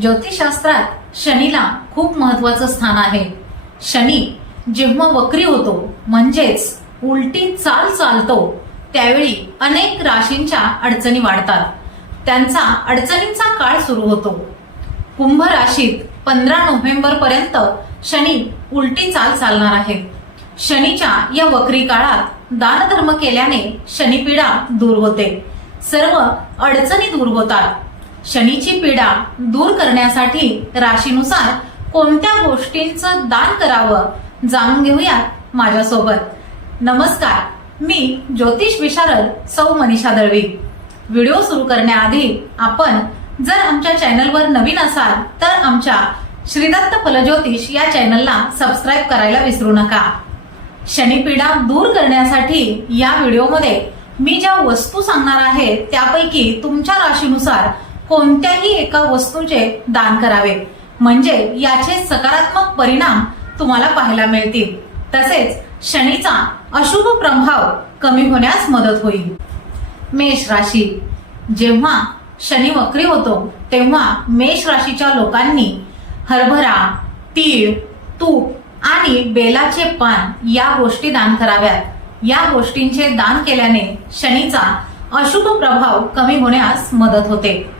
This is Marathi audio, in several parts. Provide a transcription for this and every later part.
ज्योतिषशास्त्रात शनीला खूप महत्वाचं स्थान आहे. शनी जेव्हा वक्री होतो म्हणजेच उलटी चाल चालतो त्यावेळी अनेक राशींच्या अडचणी वाढतात. त्यांचा अडचणींचा काळ सुरू होतो. कुंभ राशीत पंधरा नोव्हेंबर पर्यंत शनी उलटी चाल चालणार आहे. शनीच्या या वक्री काळात दानधर्म केल्याने शनीपीडा दूर होते. सर्व अडचणी दूर होतात. शनीची पीडा दूर करण्यासाठी राशीनुसार कोणत्या गोष्टींचं दान करावं जाणून घेऊयात माझ्यासोबत. नमस्कार मी ज्योतिष विशारद सौ मनीषा दळवी. व्हिडिओ सुरू करण्याआधी आपण जर आमच्या चॅनलवर नवीन असाल तर आमच्या श्रीदत्त फलज्योतिष या चॅनलला सबस्क्राईब करायला विसरू नका. शनीपीडा दूर करण्यासाठी या व्हिडिओमध्ये मी ज्या वस्तू सांगणार आहे त्यापैकी तुमच्या राशीनुसार कोणत्याही एका वस्तूचे दान करावे. म्हणजे याचे सकारात्मक परिणाम तुम्हाला पाहायला मिळतील. तसेच शनीचा अशुभ प्रभाव कमी होण्यास मदत होईल. मेष राशी. जेव्हा शनी वक्री होतो तेव्हा मेष राशीच्या लोकांनी हरभरा तीळ तूप आणि बेलाचे पान या गोष्टी दान कराव्यात. या गोष्टींचे दान केल्याने शनीचा अशुभ प्रभाव कमी होण्यास मदत होते.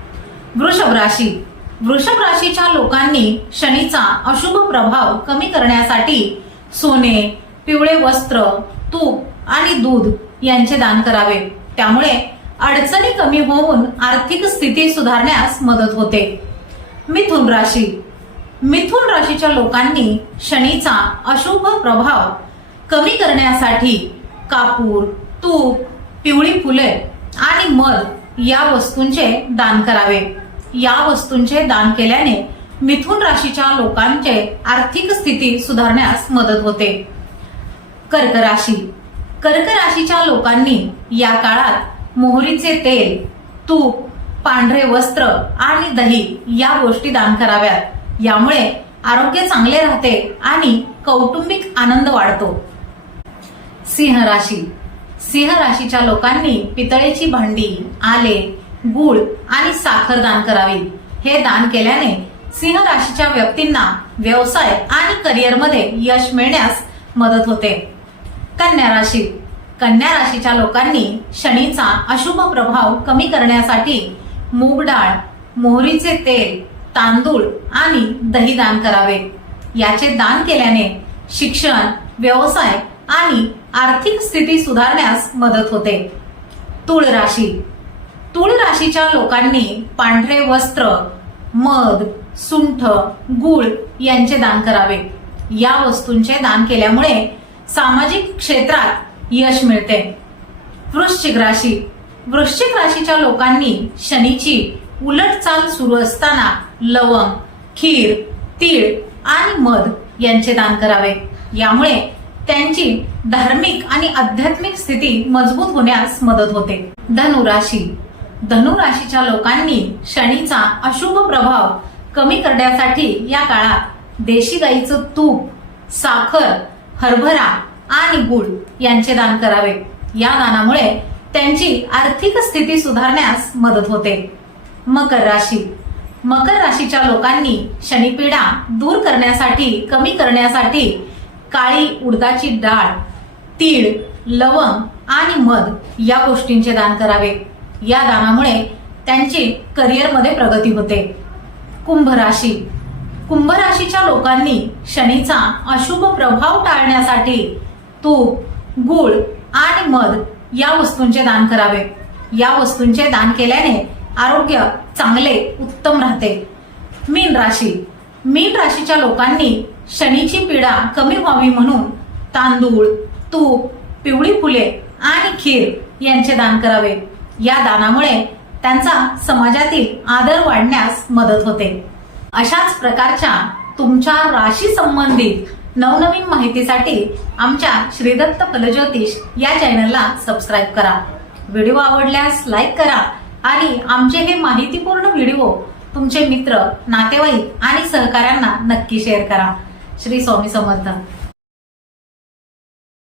वृषभ राशी. वृषभ राशीच्या लोकांनी शनीचा अशुभ प्रभाव कमी करण्यासाठी सोने पिवळे वस्त्र तूप आणि दूध यांचे दान करावे. त्यामुळे अडचणी कमी होऊन आर्थिक स्थिती सुधारण्यास मदत होते. मिथुन राशी. मिथुन राशीच्या लोकांनी शनीचा अशुभ प्रभाव कमी करण्यासाठी कापूर तूप पिवळी फुले आणि मध या वस्तूंचे दान करावे. या वस्तूंचे दान केल्याने मिथुन राशीच्या लोकांचे आर्थिक स्थिती सुधारण्यास मदत होते. कर्क राशी. कर्क राशीच्या लोकांनी या काळात मोहरीचे तेल तूप पांढरे वस्त्र आणि दही या गोष्टी दान कराव्यात. यामुळे आरोग्य चांगले राहते आणि कौटुंबिक आनंद वाढतो. सिंह राशी. सिंह राशीच्या लोकांनी पितळेची भांडी आले गुळ आणि साखर दान करावी. हे दान केल्याने सिंह राशीच्या व्यक्तींना व्यवसाय आणि करिअरमध्ये यश मिळण्यास मदत होते. कन्या राशी. कन्या राशीच्या लोकांनी शनीचा अशुभ प्रभाव कमी करण्यासाठी मूग डाळ मोहरीचे तेल तांदूळ आणि दही दान करावे. याचे दान केल्याने शिक्षण व्यवसाय आणि आर्थिक स्थिती सुधारण्यास मदत होते. तुळ राशी. तुळ राशीच्या लोकांनी पांढरे वस्त्र मध सुंठ गुळ यांचे दान करावे. या वस्तूंचे दान केल्यामुळे सामाजिक क्षेत्रात यश मिळते. वृश्चिक राशी. वृश्चिक राशीच्या लोकांनी शनीची उलट चाल सुरू असताना लवंग खीर तीळ आणि मध यांचे दान करावे. यामुळे त्यांची धार्मिक आणि आध्यात्मिक स्थिती मजबूत होण्यास मदत होते. धनुराशी. धनुराशीच्या लोकांनी शनीचा अशुभ प्रभाव कमी करण्यासाठी या काळात देशी गाईचं तूप साखर हरभरा आणि गुळ यांचे दान करावे. या दानामुळे त्यांची आर्थिक स्थिती सुधारण्यास मदत होते. मकर राशी. मकर राशीच्या लोकांनी शनिपीडा दूर करण्यासाठी कमी करण्यासाठी काळी उडदाची डाळ तीळ लवंग आणि मध या गोष्टींचे दान करावे. या दानामुळे त्यांची करिअरमध्ये प्रगती होते. कुंभ राशी. कुंभ राशीच्या लोकांनी शनीचा अशुभ प्रभाव टाळण्यासाठी तूप गुळ आणि मध या वस्तूंचे दान करावे. या वस्तूंचे दान केल्याने आरोग्य चांगले उत्तम राहते. मीन राशी. मीन राशीच्या लोकांनी शनीची पीडा कमी व्हावी म्हणून तांदूळ तूप पिवळी फुले आणि खीर यांचे दान करावे. या दानामुळे त्यांचा समाजातील आदर वाढण्यास मदत होते. अशाच प्रकारच्या तुमच्या राशी संबंधित नवनवीन माहितीसाठी आमच्या श्रीदत्त फलज्योतिष या चॅनलला सबस्क्राईब करा. व्हिडिओ आवडल्यास लाईक करा आणि आमचे हे माहितीपूर्ण व्हिडिओ तुमचे मित्र नातेवाईक आणि सहकाऱ्यांना नक्की शेअर करा. श्री स्वामी समर्थ.